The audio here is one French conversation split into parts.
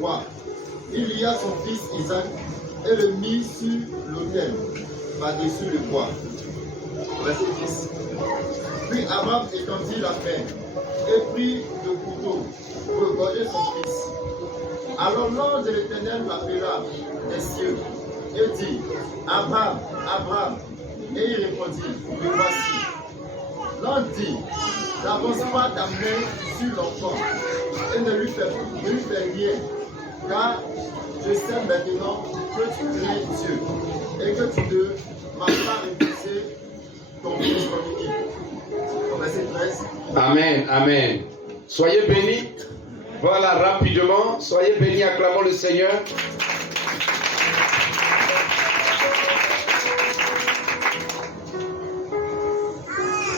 bois. Il lia son fils Isaac et le mit sur l'autel, par-dessus le bois. Verset 10. Puis Abraham étendit la main et prit le couteau pour égorger son fils. Alors l'ange de l'Éternel l'appela des cieux et dit, Abraham, Abraham. Et il répondit, me voici. L'ange dit, n'avance pas ta main sur l'enfant et ne lui fais rien, car je sais maintenant que tu crains Dieu et que tu ne m'as pas refusé ton fils comme unique. Verset 13. Amen, amen. Soyez bénis. Voilà, rapidement, soyez bénis, acclamons le Seigneur.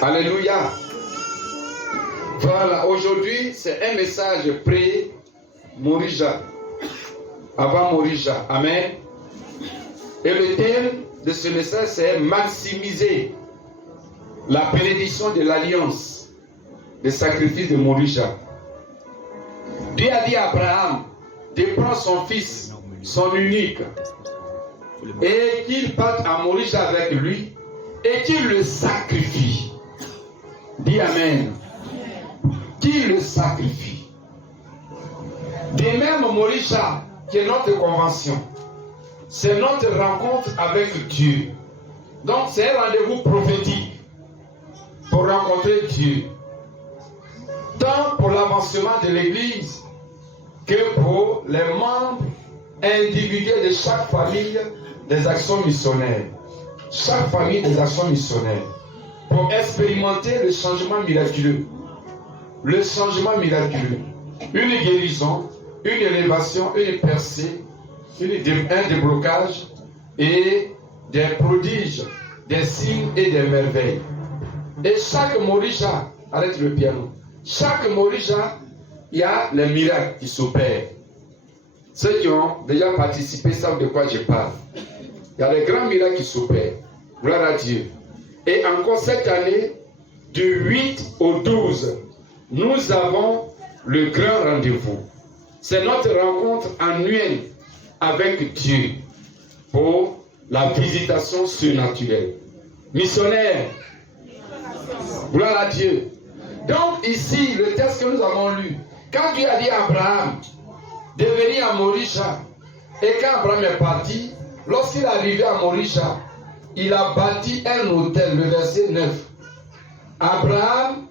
Alléluia. Voilà, aujourd'hui, c'est un message pré-Morija. Avant Morija. Amen. Et le thème de ce message, c'est maximiser la bénédiction de l'alliance, le sacrifice de Morija. Dieu a dit à Abraham de prendre son fils, son unique, et qu'il parte à Morija avec lui, et qu'il le sacrifie. Dis Amen. Qu'il le sacrifie. De même, Morija, qui est notre convention, c'est notre rencontre avec Dieu. Donc, c'est un rendez-vous prophétique pour rencontrer Dieu. Tant pour l'avancement de l'Église que pour les membres individuels de chaque famille des actions missionnaires. Chaque famille des actions missionnaires. Pour expérimenter le changement miraculeux. Le changement miraculeux. Une guérison, une élévation, une percée, un déblocage et des prodiges, des signes et des merveilles. Et chaque Morija, arrête le piano, chaque Morija, il y a les miracles qui s'opèrent. Ceux qui ont déjà participé savent de quoi je parle. Il y a les grands miracles qui s'opèrent. Gloire à Dieu. Et encore cette année, du 8 au 12, nous avons le grand rendez-vous. C'est notre rencontre annuelle avec Dieu pour la visitation surnaturelle. Missionnaire. Gloire à Dieu. Donc ici, le texte que nous avons lu, quand Dieu a dit à Abraham de venir à Morija, et quand Abraham est parti, lorsqu'il est arrivé à Morija, il a bâti un autel, le verset 9. Abraham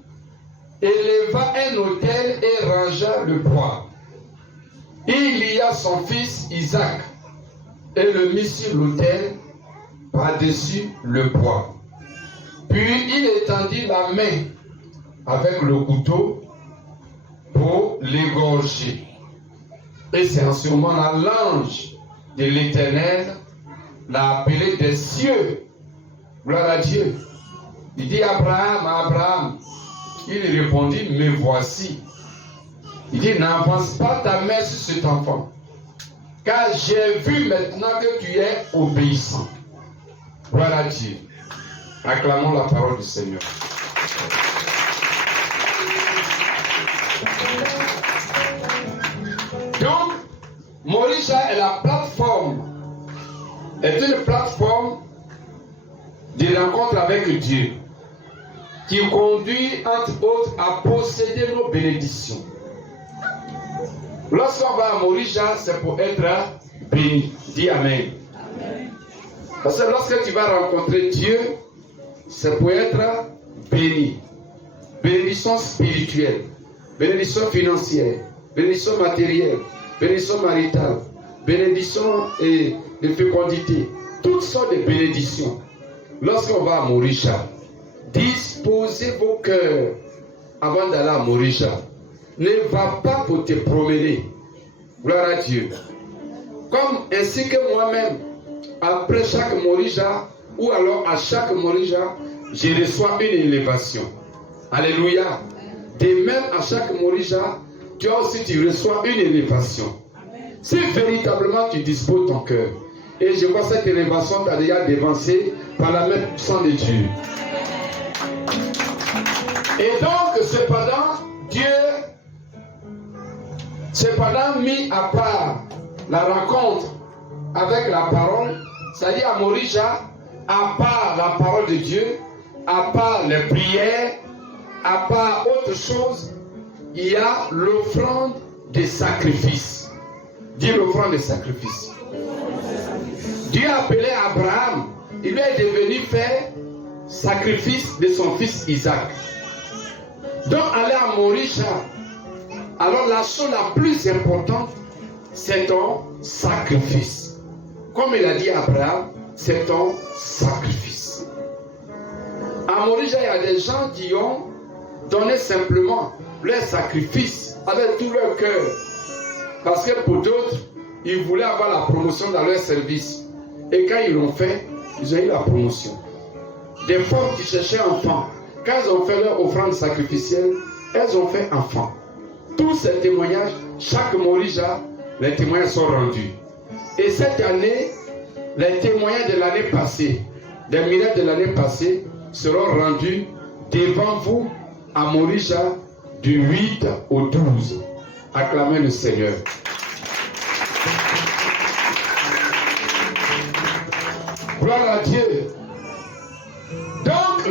éleva un autel et rangea le bois. Il lia son fils Isaac et le mit sur l'autel par-dessus le bois. Puis il étendit la main avec le couteau pour l'égorger. Et c'est en ce moment-là l'ange de l'Éternel l'a appelé des cieux. Gloire à Dieu. Il dit Abraham, Abraham. Il répondit, me voici. Il dit, n'avance pas ta main sur cet enfant, car j'ai vu maintenant que tu es obéissant. Gloire à Dieu. Acclamons la parole du Seigneur. Donc, Morija est la plateforme, est une plateforme de rencontre avec Dieu, qui conduit entre autres à posséder nos bénédictions. Lorsqu'on va à Morija, c'est pour être béni. Dis Amen. Parce que lorsque tu vas rencontrer Dieu, c'est pour être béni. Bénédiction spirituelle, bénédiction financière, bénédiction matérielle, bénédiction maritale, bénédiction et de fécondité. Toutes sortes de bénédictions. Lorsqu'on va à Morija, disposez vos cœurs avant d'aller à Morija. Ne va pas pour te promener. Gloire à Dieu. Comme ainsi que moi-même, après chaque Morija, ou alors à chaque Morija, je reçois une élévation. Alléluia. De même, à chaque Morija, tu reçois une élévation. Si véritablement tu disposes ton cœur, et je vois cette élévation t'a déjà dévancé par la main puissante de Dieu. Et donc, cependant, Dieu, mis à part la rencontre avec la parole, c'est-à-dire à Morija, à part la parole de Dieu, à part les prières, à part autre chose, il y a l'offrande des sacrifices. Dis l'offrande des sacrifices. Dieu a appelé Abraham, il lui est devenu faire sacrifice de son fils Isaac. Donc aller à Morija, alors la chose la plus importante, c'est ton sacrifice. Comme il a dit à Abraham, c'est ton sacrifice. À Morija, il y a des gens qui ont donné simplement leur sacrifice avec tout leur cœur. Parce que pour d'autres, ils voulaient avoir la promotion dans leur service. Et quand ils l'ont fait, ils ont eu la promotion. Des femmes qui cherchaient enfants, quand elles ont fait leur offrande sacrificielle, elles ont fait enfant. Tous ces témoignages, chaque Morija, les témoignages sont rendus. Et cette année, les témoignages de l'année passée, des miracles de l'année passée, seront rendus devant vous à Morija du 8 au 12. Acclamez le Seigneur. Gloire à Dieu. Donc,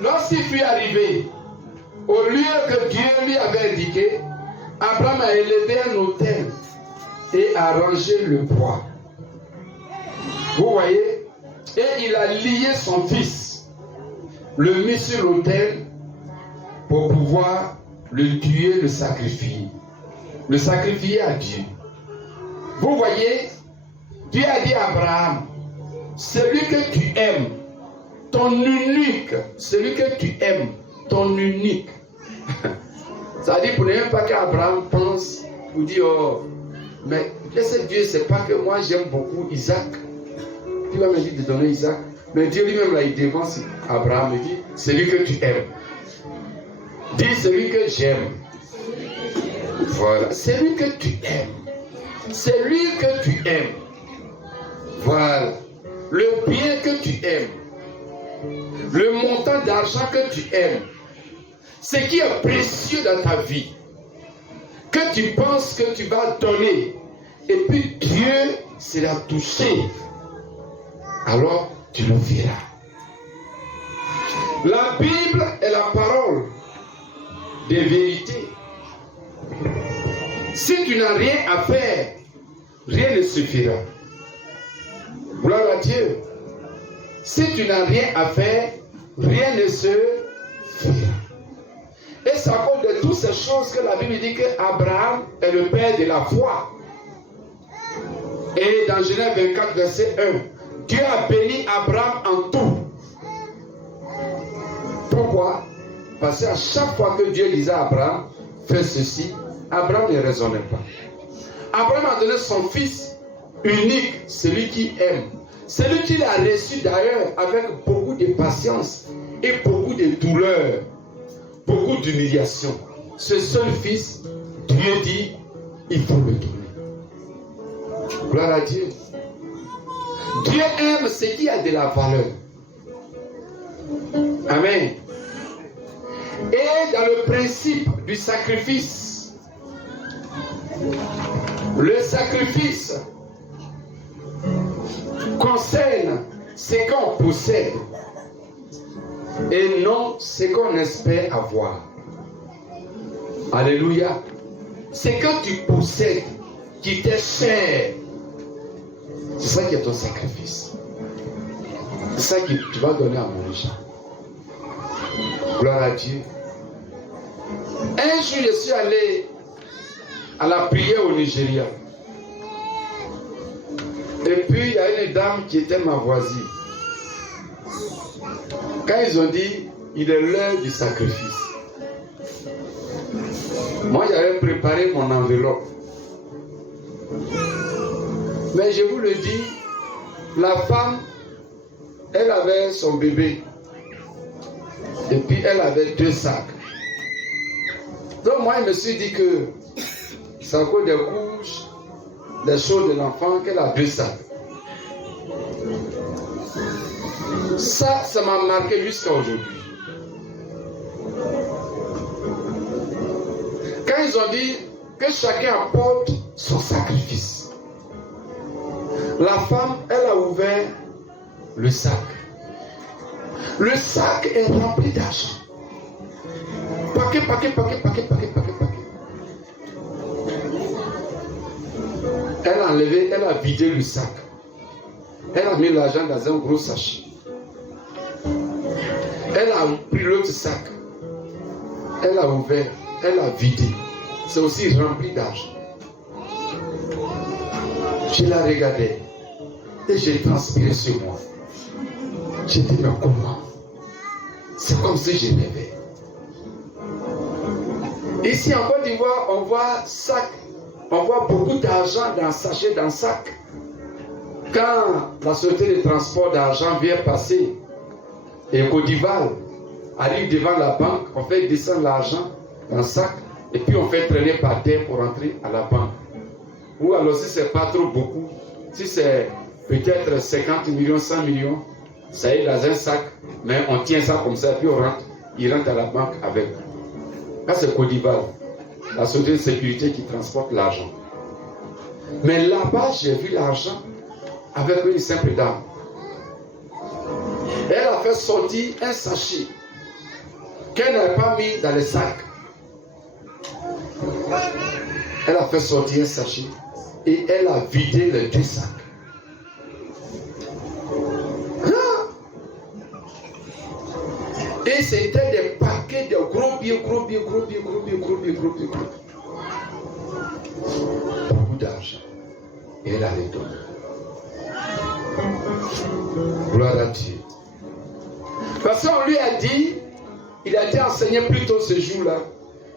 lorsqu'il fut arrivé au lieu que Dieu lui avait indiqué, Abraham a élevé un autel et a rangé le bois. Vous voyez? Et il a lié son fils, le mis sur l'autel pour pouvoir le tuer, le sacrifier. Le sacrifier à Dieu. Vous voyez? Dieu a dit à Abraham, celui que tu aimes, ton unique, celui que tu aimes, ton unique. Ça veut dire pour ne même pas qu'Abraham pense, pour dire, oh, mais laissez Dieu, c'est pas que moi j'aime beaucoup Isaac. Tu vas me dire de donner Isaac. Mais Dieu lui-même là, il devance Abraham, il dit, celui que tu aimes. Dis celui que j'aime. Voilà, celui que tu aimes. Celui que tu aimes. Voilà. Le bien que tu aimes. Le montant d'argent que tu aimes. Ce qui est précieux dans ta vie. Que tu penses que tu vas donner. Et puis Dieu sera touché. Alors tu le verras. La Bible est la parole de vérité. Si tu n'as rien à faire, rien ne suffira. Gloire à Dieu. Si tu n'as rien à faire, rien ne se fera. Et c'est à cause de toutes ces choses que la Bible dit qu'Abraham est le père de la foi. Et dans Genèse 24, verset 1, Dieu a béni Abraham en tout. Pourquoi? Parce qu'à chaque fois que Dieu disait à Abraham, fais ceci, Abraham ne raisonnait pas. Abraham a donné son fils unique, celui qui aime. Celui qu'il a reçu d'ailleurs avec beaucoup de patience et beaucoup de douleur, beaucoup d'humiliation. Ce seul fils, Dieu dit, il faut le donner. Gloire à Dieu. Dieu aime ce qui a de la valeur. Amen. Et dans le principe du sacrifice, le sacrifice concerne ce qu'on possède et non ce qu'on espère avoir. Alléluia. Ce que tu possèdes qui t'est cher, c'est ça qui est ton sacrifice. C'est ça que tu vas donner à Morija. Gloire à Dieu. Un jour, je suis allé à la prière au Nigeria. Et puis, il y a une dame qui était ma voisine. Quand ils ont dit, il est l'heure du sacrifice. Moi, j'avais préparé mon enveloppe. Mais je vous le dis, la femme, elle avait son bébé. Et puis, elle avait 2 sacs. Donc, moi, je me suis dit que c'est à cause des couches, des choses de l'enfant qu'elle a 2 sacs. Ça m'a marqué jusqu'à aujourd'hui. Quand ils ont dit que chacun apporte son sacrifice. La femme, elle a ouvert le sac. Le sac est rempli d'argent. Paquet. Elle a enlevé, elle a vidé le sac. Elle a mis l'argent dans un gros sachet. Elle a pris l'autre sac. Elle a ouvert, elle a vidé. C'est aussi rempli d'argent. Je la regardais et j'ai transpiré sur moi. J'ai dit, mais comment? C'est comme si je rêvais. Ici en Côte d'Ivoire, on voit sac, on voit beaucoup d'argent dans sachet, dans sac. Quand la société de transport d'argent vient passer et Côte d'Ivoire arrive devant la banque, on fait descendre l'argent dans le sac et puis on fait traîner par terre pour entrer à la banque. Ou alors si c'est pas trop beaucoup, si c'est peut-être 50 millions, 100 millions, ça est dans un sac, mais on tient ça comme ça, puis on rentre, il rentre à la banque avec. Là c'est Côte d'Ivoire, la société de sécurité qui transporte l'argent. Mais là-bas, j'ai vu l'argent avec une simple dame. Elle a fait sortir un sachet qu'elle n'avait pas mis dans le sac. Elle a fait sortir un sachet et elle a vidé les deux sacs. Et c'était des paquets de gros billets. Beaucoup d'argent. Et elle a les donné. Gloire à Dieu. Parce qu'on lui a dit, il a été enseigné plus tôt ce jour-là,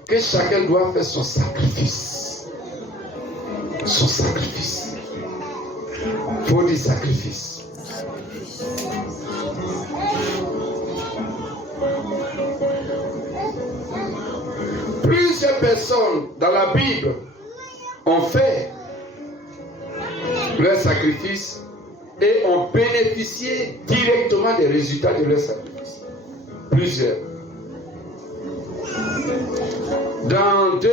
que chacun doit faire son sacrifice. Son sacrifice. Il faut du sacrifice. Plusieurs personnes dans la Bible ont fait leur sacrifice et ont bénéficié directement des résultats de leur sacrifice. Plusieurs. Dans 2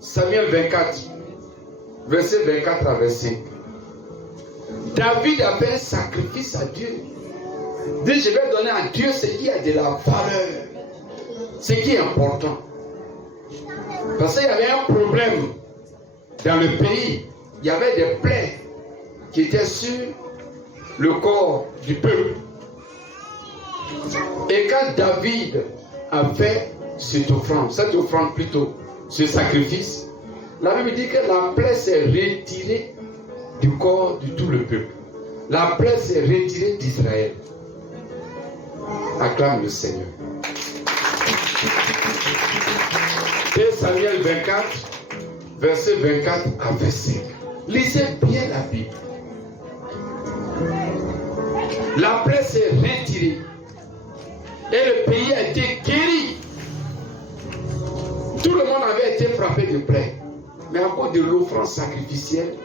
Samuel 24, verset 24 à 25, David a fait un sacrifice à Dieu. Il dit, je vais donner à Dieu ce qui a de la valeur, ce qui est important. Parce qu'il y avait un problème dans le pays. Il y avait des plaies qui étaient sur le corps du peuple. Et quand David a fait cette offrande plutôt, ce sacrifice, la Bible dit que la plaie s'est retirée du corps de tout le peuple. La plaie s'est retirée d'Israël. Acclame le Seigneur. 2 Samuel 24, verset 24 à 25. Lisez bien la Bible. La plaie s'est retirée et le pays a été guéri. Tout le monde avait été frappé de plaie. Mais à cause de l'offrande sacrificielle,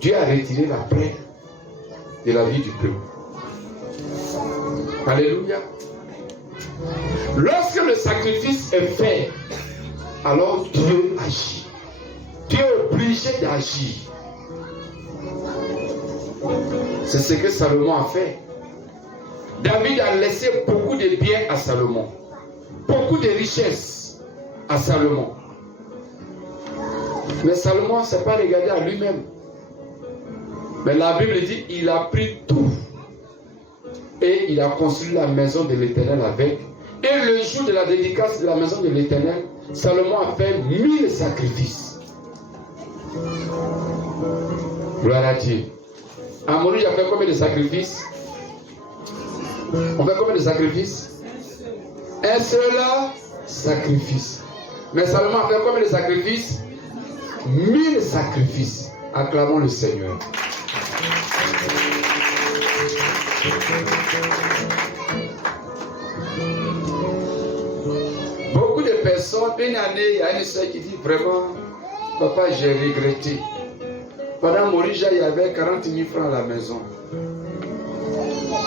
Dieu a retiré la plaie de la vie du peuple. Alléluia. Lorsque le sacrifice est fait, alors Dieu agit. Dieu est obligé d'agir. C'est ce que Salomon a fait. David a laissé beaucoup de biens à Salomon. Beaucoup de richesses à Salomon. Mais Salomon ne s'est pas regardé à lui-même. Mais la Bible dit qu'il a pris tout. Et il a construit la maison de l'Éternel avec. Et le jour de la dédicace de la maison de l'Éternel, Salomon a fait 1000 sacrifices. Gloire à Dieu. À Mouride, il a fait combien de sacrifices? On fait combien de sacrifices? Un seul sacrifice. Mais Salomon a fait combien de sacrifices? 1000 sacrifices. Acclamons le Seigneur. Beaucoup de personnes, une année, il y a une soeur qui dit vraiment, papa, j'ai regretté. Pendant Morija, il y avait 40 000 francs à la maison.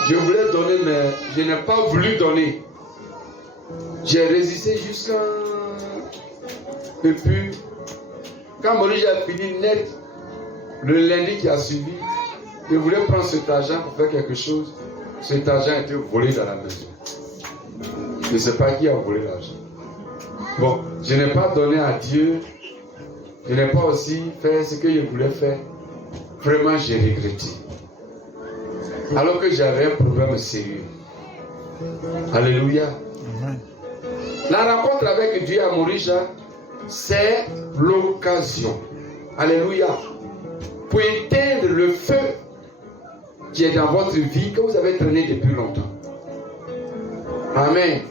Je voulais donner, mais je n'ai pas voulu donner. J'ai résisté jusqu'à... Et puis, quand Morija a fini net, le lundi qui a suivi, il voulait prendre cet argent pour faire quelque chose. Cet argent a été volé dans la maison. Je ne sais pas qui a volé l'argent. Bon, je n'ai pas donné à Dieu. Je n'ai pas aussi fait ce que je voulais faire. Vraiment, j'ai regretté. Alors que j'avais un problème sérieux. Alléluia. Amen. La rencontre avec Dieu à Morija, c'est l'occasion. Alléluia. Pour éteindre le feu qui est dans votre vie, que vous avez traîné depuis longtemps. Amen.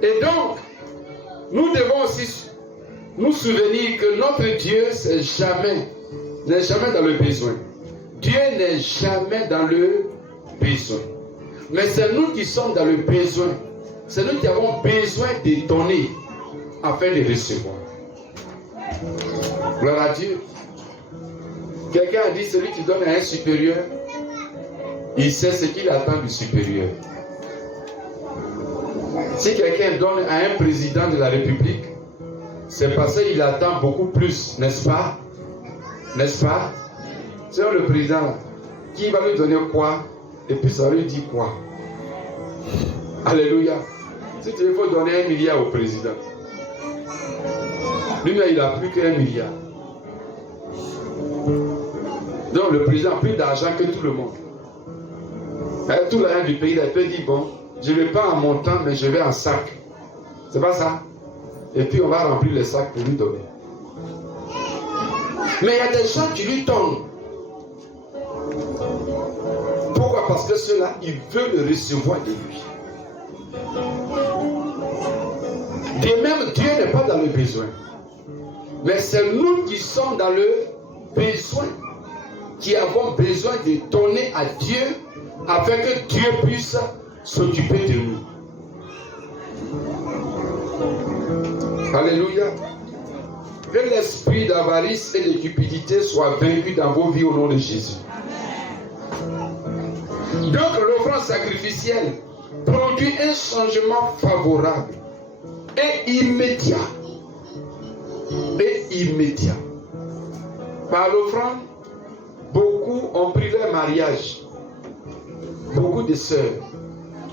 Et donc, nous devons aussi nous souvenir que notre Dieu n'est jamais dans le besoin. Dieu n'est jamais dans le besoin. Mais c'est nous qui sommes dans le besoin. C'est nous qui avons besoin de donner afin de recevoir. Gloire à Dieu. Quelqu'un a dit, celui qui donne à un supérieur, il sait ce qu'il attend du supérieur. Si quelqu'un donne à un président de la République, c'est parce qu'il attend beaucoup plus, n'est-ce pas? N'est-ce pas? C'est le président qui va lui donner quoi, et puis ça lui dit quoi? Alléluia. Si tu veux, il faut donner 1 milliard au président. Lui-même, il n'a plus qu'1 milliard. Donc le président a plus d'argent que tout le monde. Et tout l'argent du pays, il peut dire, bon, je ne vais pas en montant, mais je vais en sac. C'est pas ça? Et puis on va remplir les sacs pour lui donner. Mais il y a des gens qui lui donnent. Pourquoi? Parce que ceux-là, ils veulent recevoir de lui. De même, Dieu n'est pas dans le besoin. Mais c'est nous qui sommes dans le besoin, qui avons besoin de donner à Dieu afin que Dieu puisse s'occuper de nous. Alléluia. Que l'esprit d'avarice et de cupidité soit vaincu dans vos vies au nom de Jésus. Donc l'offrande sacrificielle produit un changement favorable et immédiat. Et immédiat. Par l'offrande, beaucoup ont pris leur mariage. Beaucoup de sœurs,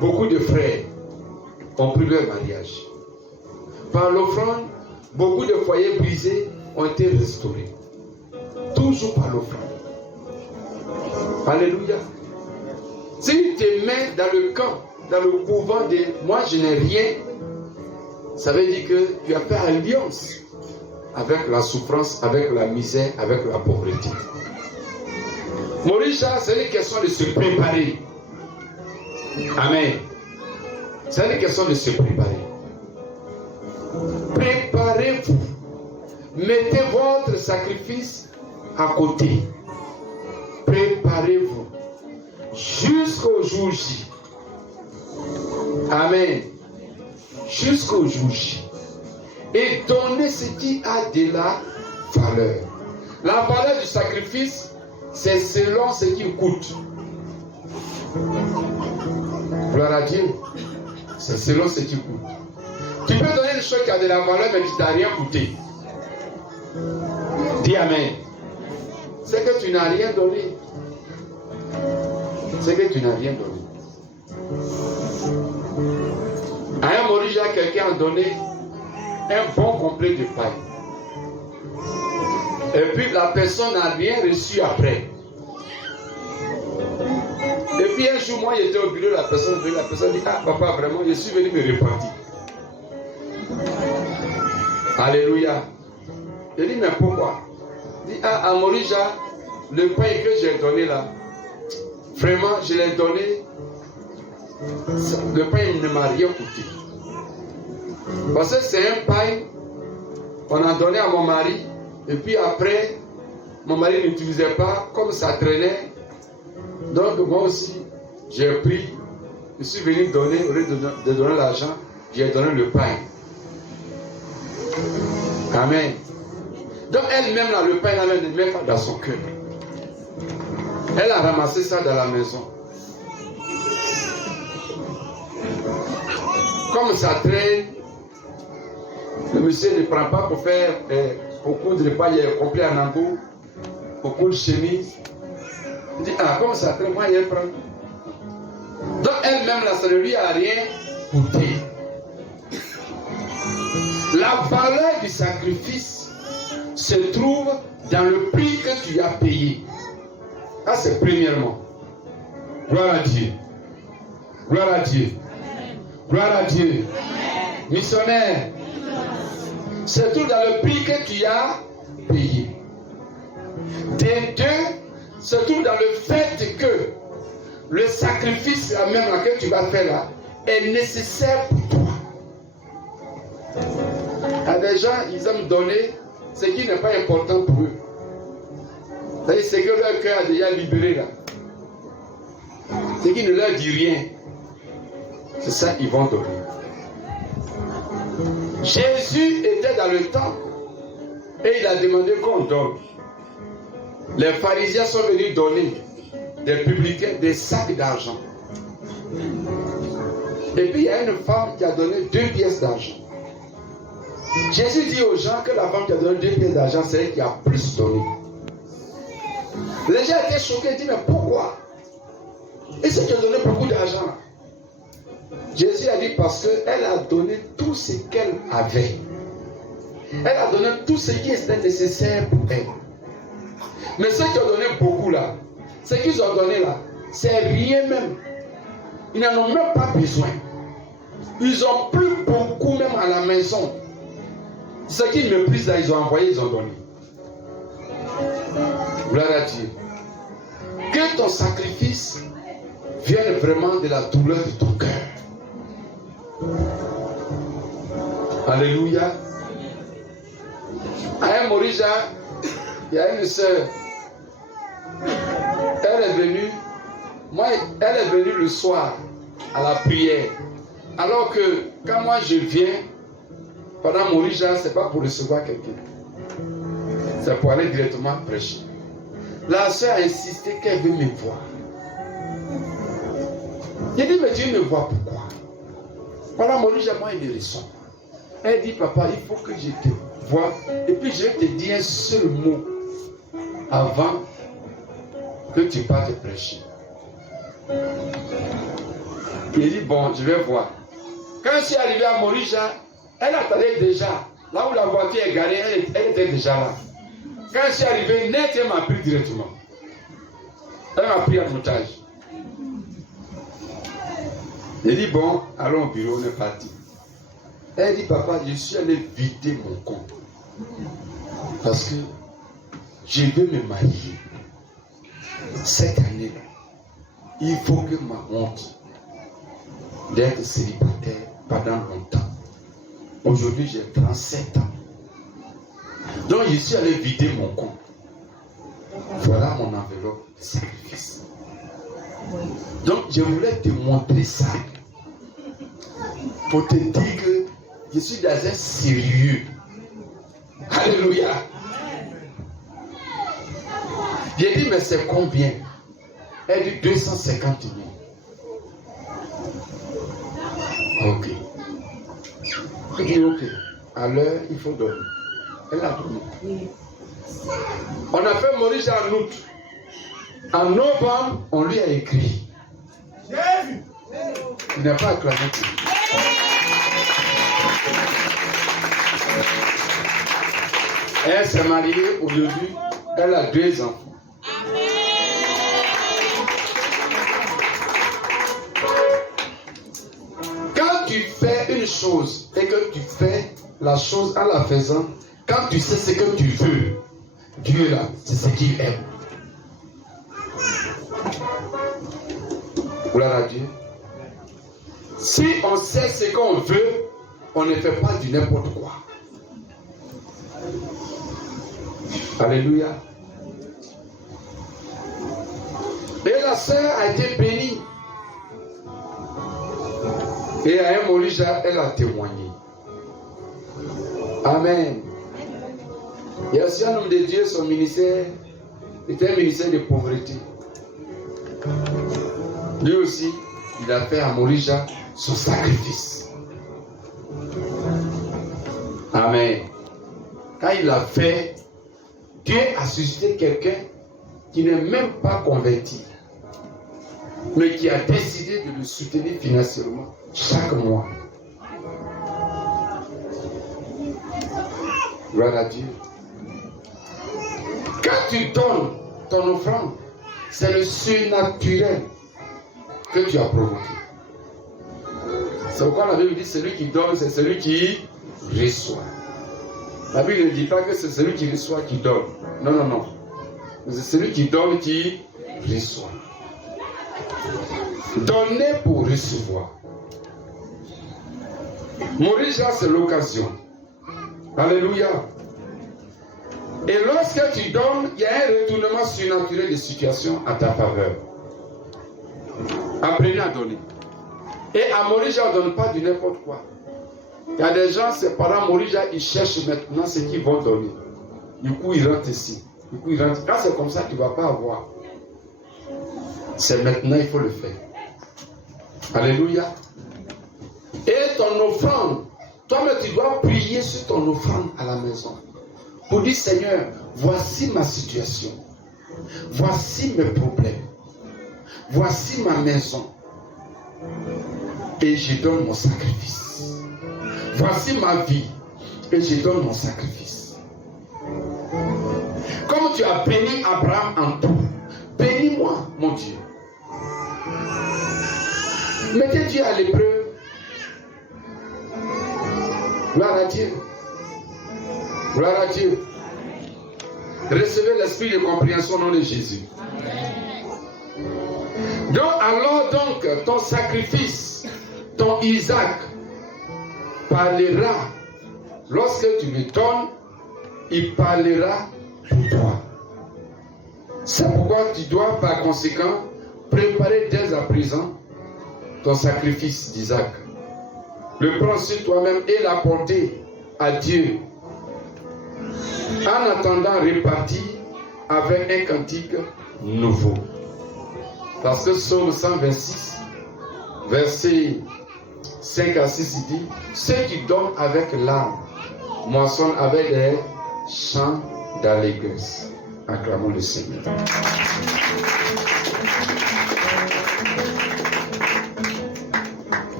beaucoup de frères ont pris leur mariage. Par l'offrande, beaucoup de foyers brisés ont été restaurés. Toujours par l'offrande. Alléluia. Si tu te mets dans le camp, dans le couvent de moi je n'ai rien, ça veut dire que tu as fait alliance avec la souffrance, avec la misère, avec la pauvreté. Morija, c'est une question de se préparer. Amen. C'est une question de se préparer. Préparez-vous. Mettez votre sacrifice à côté. Préparez-vous jusqu'au jour J. Amen. Jusqu'au jour J. Et donnez ce qui a de la valeur. La valeur du sacrifice, c'est selon ce qu'il coûte. Gloire à Dieu. C'est selon ce qu'il coûte. Tu peux donner une chose qui a de la valeur mais qui ne t'a rien coûté. Dis Amen. C'est que tu n'as rien donné. C'est que tu n'as rien donné. À un Morija, quelqu'un a donné un bon complet de paille. Et puis la personne n'a rien reçu après. Et puis un jour, moi j'étais au bureau, la personne dit, ah papa, vraiment, je suis venu me repentir. Alléluia. Je dis, mais pourquoi? Il dit, ah, à Morija, le pain que j'ai donné là, vraiment, je l'ai donné, le pain ne m'a rien coûté. Parce que c'est un pain qu'on a donné à mon mari, et puis après, mon mari n'utilisait pas, comme ça traînait. Donc moi aussi, j'ai pris, je suis venu donner, au lieu de donner l'argent, j'ai donné le pain. Amen. Donc elle-même, là, le pain, elle ne met pas dans son cœur. Elle a ramassé ça dans la maison. Comme ça traîne, le monsieur ne prend pas pour faire beaucoup de repas, il est complet en embout, beaucoup de chemises. Il dit, ah, comme ça, moi, elle prend. Donc elle-même, là, ça ne lui a rien coûté. La valeur du sacrifice se trouve dans le prix que tu as payé. Ça, c'est premièrement. Gloire à Dieu. Gloire à Dieu. Gloire à Dieu. Missionnaire. Se trouve dans le prix que tu as payé. Des deux, se trouve dans le fait que le sacrifice là même là, que tu vas faire là est nécessaire pour toi. À des gens, ils aiment donner ce qui n'est pas important pour eux. C'est-à-dire ce que leur cœur a déjà libéré là. Ce qui ne leur dit rien. C'est ça qu'ils vont donner. Jésus était dans le temple et il a demandé qu'on donne. Les pharisiens sont venus donner des publicains des sacs d'argent. Et puis il y a une femme qui a donné 2 pièces d'argent. Jésus dit aux gens que la femme qui a donné 2 pièces d'argent, c'est elle qui a plus donné. Les gens étaient choqués, ils disent, mais pourquoi? Et c'est qui a donné beaucoup d'argent. Jésus a dit parce qu'elle a donné tout ce qu'elle avait. Elle a donné tout ce qui était nécessaire pour elle. Mais ceux qui ont donné beaucoup là, ce qu'ils ont donné là, c'est rien même. Ils n'en ont même pas besoin. Ils ont plus beaucoup même à la maison. Ce qu'ils méprisent là, ils ont envoyé, ils ont donné. Gloire à Dieu. Que ton sacrifice vienne vraiment de la douleur de ton cœur. Alléluia. À un Morija, il y a une soeur. Elle est venue. Elle est venue le soir à la prière. Alors que quand moi je viens, pendant Morija, ce n'est pas pour recevoir quelqu'un. C'est pour aller directement prêcher. La soeur a insisté qu'elle veut me voir. J'ai dit, mais Dieu me voit pourquoi? Pendant Morija, moi il ne ressent. Elle dit, papa, il faut que je te voie. Et puis je vais te dire un seul mot avant que tu partes prêcher. Il dit, bon, je vais voir. Quand je suis arrivé à Morija, elle attendait déjà. Là où la voiture est garée, elle était déjà là. Quand je suis arrivé, net, elle m'a pris directement. Elle m'a pris en otage. J'ai dit, bon, allons au bureau, on est parti. Elle dit, papa, je suis allé vider mon compte. Parce que je veux me marier. Cette année-là, il faut que ma honte d'être célibataire pendant longtemps. Aujourd'hui, j'ai 37 ans. Donc, je suis allé vider mon compte. Voilà mon enveloppe de sacrifice. Donc, je voulais te montrer ça. Pour te dire que je suis dans un sérieux. Alléluia. J'ai dit, mais c'est combien? Elle dit 250 000. Ok. J'ai dit, ok. À l'heure, il faut donner. Elle a donné. On a fait Morija en août. En novembre, on lui a écrit. Il n'a pas acclamé. Elle s'est mariée aujourd'hui. Elle a 2 enfants. Quand tu fais une chose et que tu fais la chose en la faisant, quand tu sais ce que tu veux, Dieu là, c'est ce qu'il aime. Gloire à Dieu. Si on sait ce qu'on veut, on ne fait pas du n'importe quoi. Alléluia. Et la sœur a été bénie. Et à un Morija, elle a témoigné. Amen. Il y a aussi un homme de Dieu, son ministère était un ministère de pauvreté. Lui aussi, il a fait à Morija son sacrifice. Amen. Quand il l'a fait, Dieu a suscité quelqu'un qui n'est même pas converti, mais qui a décidé de le soutenir financièrement chaque mois. Gloire à Dieu. Quand tu donnes ton offrande, c'est le surnaturel que tu as provoqué. C'est pourquoi la Bible dit celui qui donne, c'est celui qui reçoit. La Bible ne dit pas que c'est celui qui reçoit qui donne. Non, non, non. C'est celui qui donne qui reçoit. Donner pour recevoir. Morija, c'est l'occasion. Alléluia. Et lorsque tu donnes, il y a un retournement surnaturel des situations à ta faveur. Apprenez à donner. Et à Morija, on ne donne pas du n'importe quoi. Il y a des gens, ses parents Morija, ils cherchent maintenant ce qu'ils vont donner. Du coup, ils rentrent ici. Du coup, ils rentrent. Quand c'est comme ça, tu ne vas pas avoir. C'est maintenant, il faut le faire. Alléluia. Et ton offrande, toi-même, tu dois prier sur ton offrande à la maison. Pour dire, Seigneur, voici ma situation. Voici mes problèmes. Voici ma maison. Et je donne mon sacrifice. Voici ma vie. Et je donne mon sacrifice. Comme tu as béni Abraham en tout, bénis-moi, mon Dieu. Mettez Dieu à l'épreuve. Gloire à Dieu. Gloire à Dieu. Recevez l'esprit de compréhension au nom de Jésus. Donc, alors donc, ton sacrifice, ton Isaac, parlera. Lorsque tu me donnes, il parlera pour toi. C'est pourquoi tu dois, par conséquent, préparer dès à présent ton sacrifice d'Isaac. Le prendre sur toi-même et l'apporter à Dieu. En attendant, repartir avec un cantique nouveau. Parce que Psaume 126, verset 5 à 6, il dit, ceux qui donnent avec l'âme moissonnent avec des chants d'allégresse. Acclamons le Seigneur.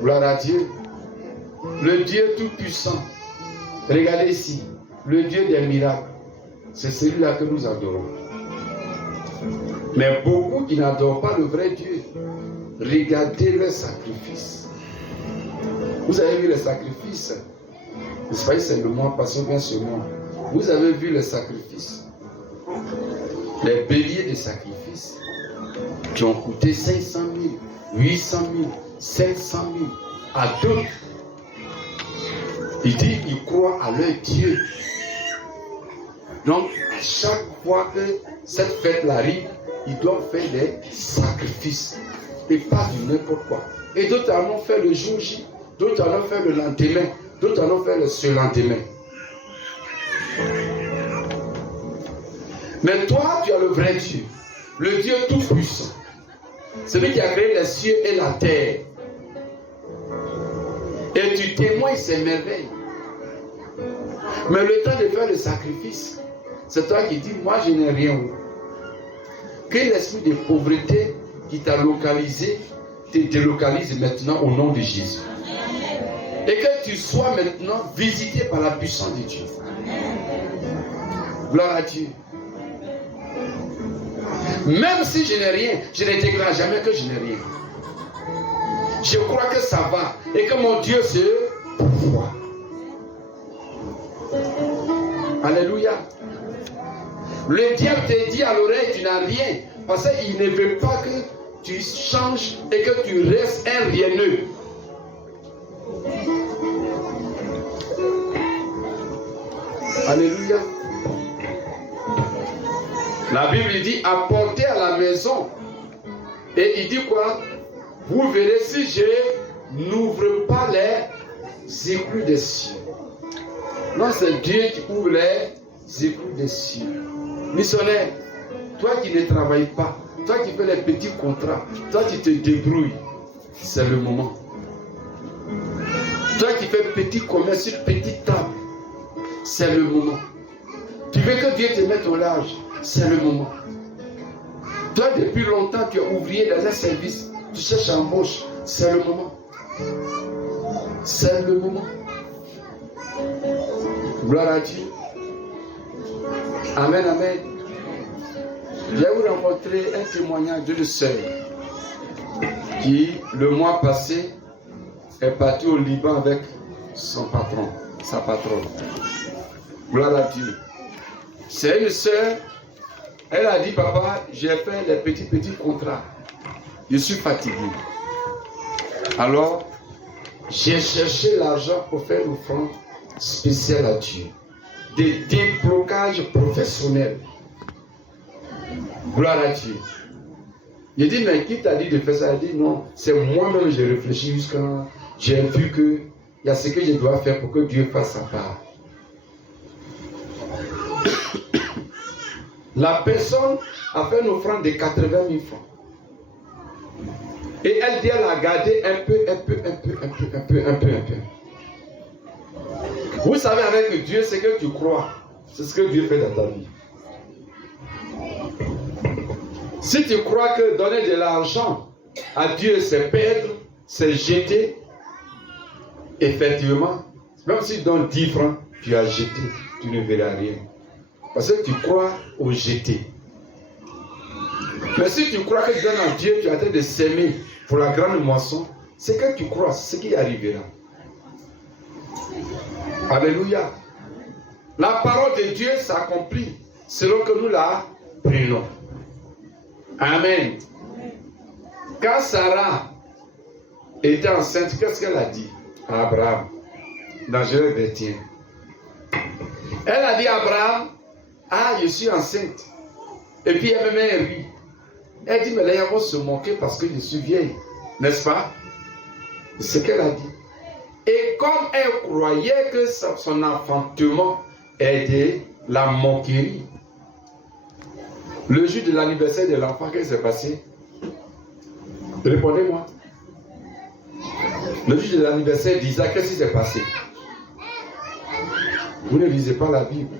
Gloire à Dieu. Le Dieu Tout-Puissant. Regardez ici. Le Dieu des miracles. C'est celui-là que nous adorons. Mais beaucoup qui n'adorent pas le vrai Dieu. Regardez le sacrifice. Vous avez vu les sacrifices. J'espère que c'est le mois passé bien sur moi. Vous avez vu les sacrifices. Les béliers de sacrifices qui ont coûté 500 000, 800 000, 700 000 à d'autres. Il dit qu'ils croient à leur Dieu. Donc, à chaque fois que cette fête arrive, ils doivent faire des sacrifices. Et pas du n'importe quoi. Et d'autres en ont fait le jour J, d'autres en ont fait le lendemain, d'autres en ont fait le surlendemain. Mais toi, tu as le vrai Dieu, le Dieu tout-puissant, celui qui a créé les cieux et la terre. Et tu témoignes ces merveilles. Mais le temps de faire le sacrifice, c'est toi qui dis, moi je n'ai rien. Que l'esprit de pauvreté qui t'a localisé te délocalise maintenant au nom de Jésus. Et que tu sois maintenant visité par la puissance de Dieu. Gloire à Dieu. Même si je n'ai rien, je ne déclare jamais que je n'ai rien. Je crois que ça va et que mon Dieu se pourvoit. Alléluia. Le diable te dit à l'oreille, tu n'as rien, parce qu'il ne veut pas que tu changes et que tu restes un rieneux. Alléluia. La Bible dit apportez à la maison. Et il dit quoi? Vous verrez si je n'ouvre pas les éclous des cieux. Non, c'est Dieu qui ouvre les éclous des cieux. Missionnaire, toi qui ne travailles pas, toi qui fais les petits contrats, toi qui te débrouilles, c'est le moment. Toi qui fais petit commerce sur petite table, c'est le moment. Tu veux que Dieu te mette au large, c'est le moment. Toi, depuis longtemps, tu es ouvrier dans un service. Tu cherches embauche. C'est le moment. C'est le moment. Gloire à Dieu. Amen, amen. J'ai eu rencontré un témoignage d'une sœur qui, le mois passé, est partie au Liban avec son patron, sa patronne. Gloire à Dieu. C'est une sœur, elle a dit, papa, j'ai fait les petits contrats. Je suis fatigué. Alors, j'ai cherché l'argent pour faire une offrande spéciale à Dieu. Des déblocages professionnels. Gloire à Dieu. J'ai dit, mais qui t'a dit de faire ça? Elle dit, non, c'est moi-même, j'ai réfléchi jusqu'à... J'ai vu qu'il y a ce que je dois faire pour que Dieu fasse sa part. La personne a fait une offrande de 80 000 francs. Et elle dit, elle a gardé un peu. Vous savez, avec Dieu, c'est que tu crois. C'est ce que Dieu fait dans ta vie. Si tu crois que donner de l'argent à Dieu, c'est perdre, c'est jeter, effectivement, même si tu donnes 10 francs, tu as jeté, tu ne verras rien. Parce que tu crois au jeter. Mais si tu crois que tu donnes à Dieu, tu es en train de s'aimer pour la grande moisson, c'est que tu crois, c'est ce qui arrivera. Alléluia. La parole de Dieu s'accomplit selon que nous la prenons. Amen. Quand Sarah était enceinte, qu'est-ce qu'elle a dit à Abraham dans Genèse 21? Elle a dit à Abraham, ah, je suis enceinte. Et puis elle me rit. Elle dit, mais là, ils vont se moquer parce que je suis vieille. N'est-ce pas? C'est ce qu'elle a dit. Et comme elle croyait que son enfantement était la moquerie, le jour de l'anniversaire de l'enfant, qu'est-ce qui s'est passé? Répondez-moi. Le jour de l'anniversaire d'Isaac, qu'est-ce qui s'est passé? Vous ne lisez pas la Bible.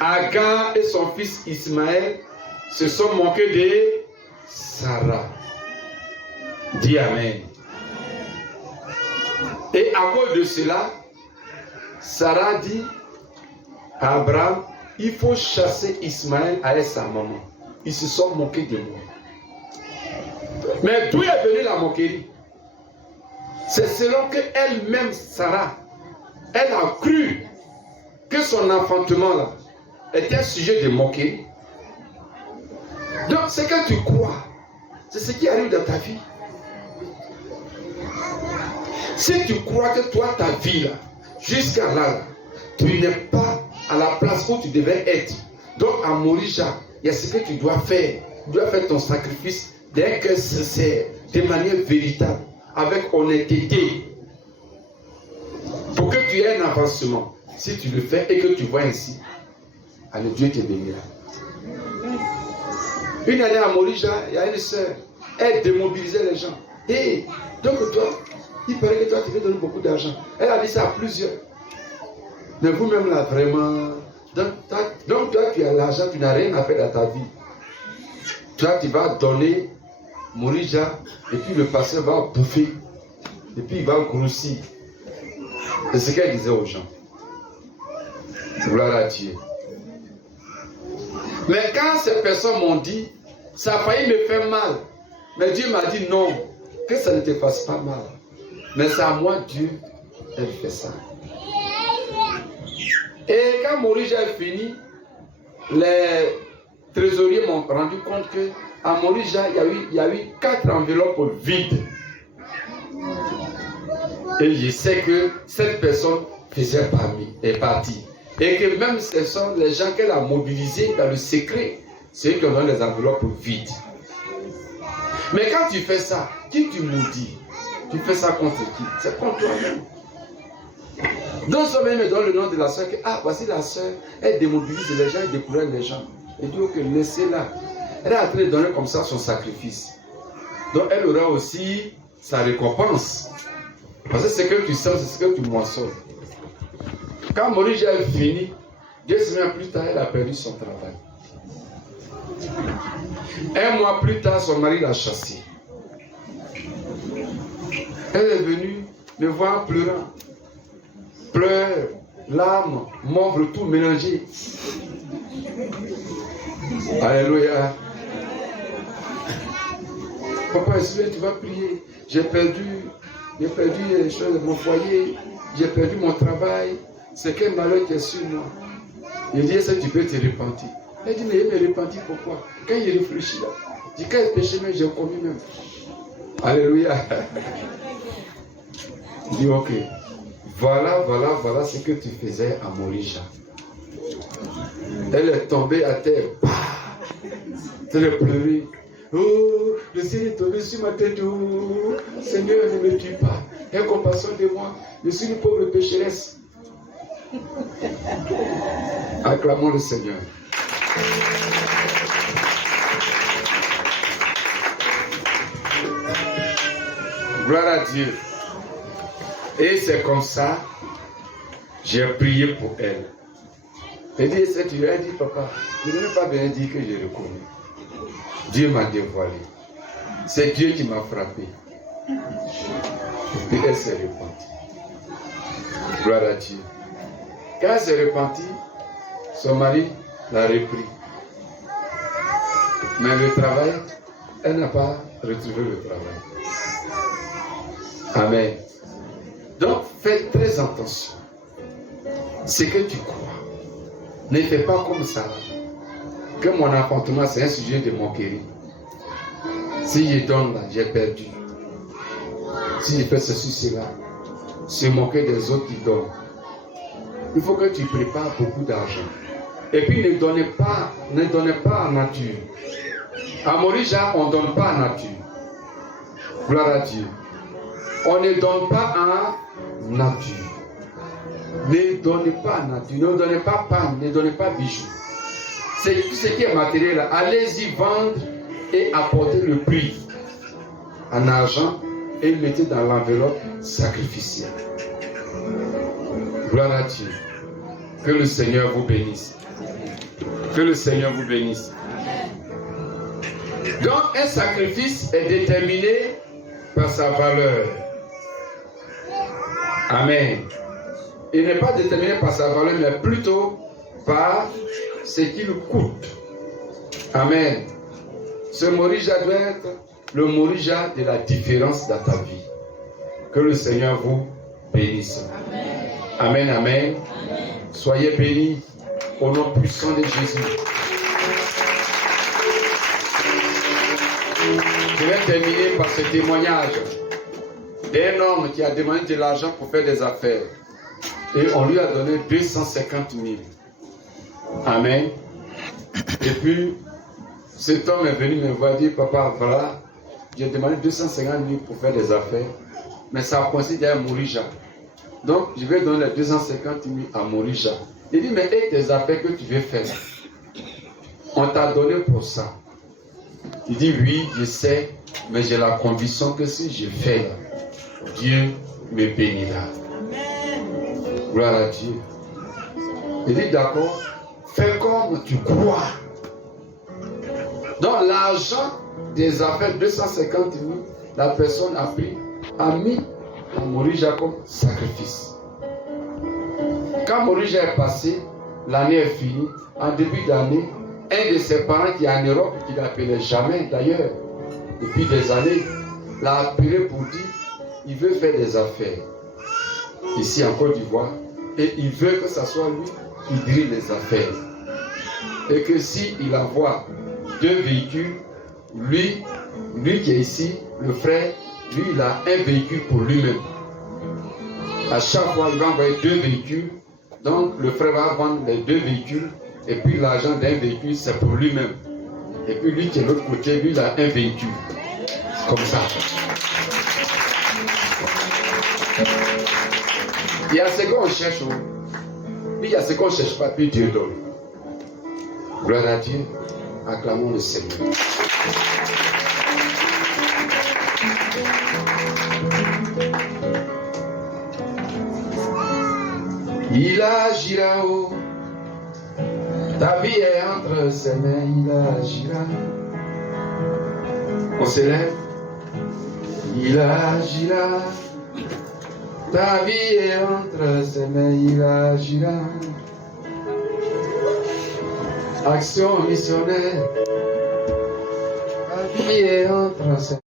Agar et son fils Ismaël se sont moqués de Sarah. Dis Amen. Et à cause de cela, Sarah dit à Abraham, il faut chasser Ismaël avec sa maman. Ils se sont moqués de moi. Mais d'où est venue la moquerie? C'est selon qu'elle-même, Sarah, elle a cru que son enfantement là était un sujet de moquerie. Donc, ce que tu crois, c'est ce qui arrive dans ta vie. Si tu crois que toi, ta vie là, jusqu'à là, tu n'es pas à la place où tu devais être. Donc, à Morija, il y a ce que tu dois faire. Tu dois faire ton sacrifice d'un cœur sincère, de manière véritable, avec honnêteté. Pour que tu aies un avancement. Si tu le fais et que tu vois ainsi, alors Dieu te bénira. Une année à Morija, il y a une soeur, elle démobilisait les gens. Et donc toi, il paraît que toi tu veux donner beaucoup d'argent. Elle a dit ça à plusieurs. Mais vous-même là, vraiment, donc toi tu as l'argent, tu n'as rien à faire dans ta vie. Toi tu vas donner Morija, et puis le pasteur va bouffer, et puis il va grossir. C'est ce qu'elle disait aux gens. Gloire à Dieu. Mais quand ces personnes m'ont dit, ça a failli me faire mal. Mais Dieu m'a dit non, que ça ne te fasse pas mal. Mais c'est à moi, Dieu, elle fait ça. Et quand Morija est fini, les trésoriers m'ont rendu compte qu'à Morija, il y a eu 4 enveloppes vides. Et je sais que cette personne faisait partie. Et que même ce sont les gens qu'elle a mobilisés dans le secret, c'est eux qui ont donné les enveloppes vides. Mais quand tu fais ça, qui tu maudis? Tu fais ça contre qui? C'est contre toi-même. Donc, ce même me donne le nom de la soeur que, ah, voici la soeur, elle démobilise les gens, elle décourage les gens. Et dit, ok, laissez-la. Elle est en train de donner comme ça son sacrifice. Donc, elle aura aussi sa récompense. Parce que ce que tu sens, c'est ce que tu moissonnes. Quand Morija est fini, 2 semaines plus tard, elle a perdu son travail. Un mois plus tard, son mari l'a chassée. Elle est venue me voir pleurant. Pleurs, larmes, morve, tout mélangé. Alléluia. Papa, est-ce que tu vas prier? J'ai perdu les choses de mon foyer. J'ai perdu mon travail. C'est quel malheur qui est sur moi. Il dit, est-ce que tu peux te repentir? Elle dit, mais il me repentir pourquoi? Quand il réfléchit là, il dit, quel péché même j'ai commis même? Alléluia. Il dit, ok. Voilà ce que tu faisais à Morija. Elle est tombée à terre. Elle a pleuré. Oh, le ciel est tombé sur ma tête. Oh, Seigneur, ne me tue pas. Aie compassion de moi. Je suis une pauvre pécheresse. Acclamons le Seigneur. Gloire à Dieu. Et c'est comme ça, j'ai prié pour elle. Elle dit, tu lui as dit, papa, je ne vais pas bien dire que j'ai reconnu. Dieu m'a dévoilé. C'est Dieu qui m'a frappé. Et puis elle s'est repentie. Gloire à Dieu. Quand elle s'est repentie, son mari l'a repris. Mais le travail, elle n'a pas retrouvé le travail. Amen. Donc, fais très attention. Ce que tu crois, ne fais pas comme ça. Que mon appartement, c'est un sujet de moquerie. Si je donne là, j'ai perdu. Si je fais ceci, cela, se moquer des autres qui donnent. Il faut que tu prépares beaucoup d'argent. Et puis ne donnez pas en nature. À Morija, on ne donne pas en nature. Gloire à Dieu. On ne donne pas en nature. Ne donnez pas en nature. Ne donnez pas panne, ne donnez pas bijoux. C'est tout ce qui est matériel. Allez-y vendre et apporter le prix en argent et le mettez dans l'enveloppe sacrificielle. Gloire à Dieu. Que le Seigneur vous bénisse. Que le Seigneur vous bénisse. Donc, un sacrifice est déterminé par sa valeur. Amen. Il n'est pas déterminé par sa valeur, mais plutôt par ce qu'il coûte. Amen. Ce Morija doit être le Morija de la différence dans ta vie. Que le Seigneur vous bénisse. Amen, amen. Amen. Soyez bénis au nom puissant de Jésus. Je vais terminer par ce témoignage d'un homme qui a demandé de l'argent pour faire des affaires. Et on lui a donné 250 000. Amen. Et puis, cet homme est venu me voir et dire, papa, voilà, j'ai demandé 250 000 pour faire des affaires, mais ça coïncide à Morija. Donc, je vais donner les 250 000 à Morija. Il dit, mais et tes affaires que tu veux faire? On t'a donné pour ça. Il dit, oui, je sais, mais j'ai la conviction que si je fais, Dieu me bénira. Gloire à Dieu. Il dit, d'accord, fais comme tu crois. Donc, l'argent des affaires, 250 000, la personne a pris, a mis à Morija comme sacrifice. Quand Morija est passé, l'année est finie. En début d'année, un de ses parents qui est en Europe, qui ne l'appelait jamais d'ailleurs, depuis des années, l'a appelé pour dire il veut faire des affaires ici en Côte d'Ivoire et il veut que ce soit lui qui dirige les affaires. Et que s'il envoie 2 véhicules, lui qui est ici, le frère, lui il a un véhicule pour lui-même. À chaque fois, il va envoyer 2 véhicules. Donc le frère va vendre les 2 véhicules et puis l'argent d'un véhicule c'est pour lui-même. Et puis lui qui est de l'autre côté, lui il a un véhicule. Comme ça. Il y a ce qu'on cherche, puis il y a ce qu'on ne cherche pas, puis Dieu donne. Gloire à Dieu. Acclamons le Seigneur. Il agira, Ta vie est entre ses mains, il agira. On s'élève. Il agira. Ta vie est entre ses mains, il agira. Action missionnaire. Ta vie est entre ses mains.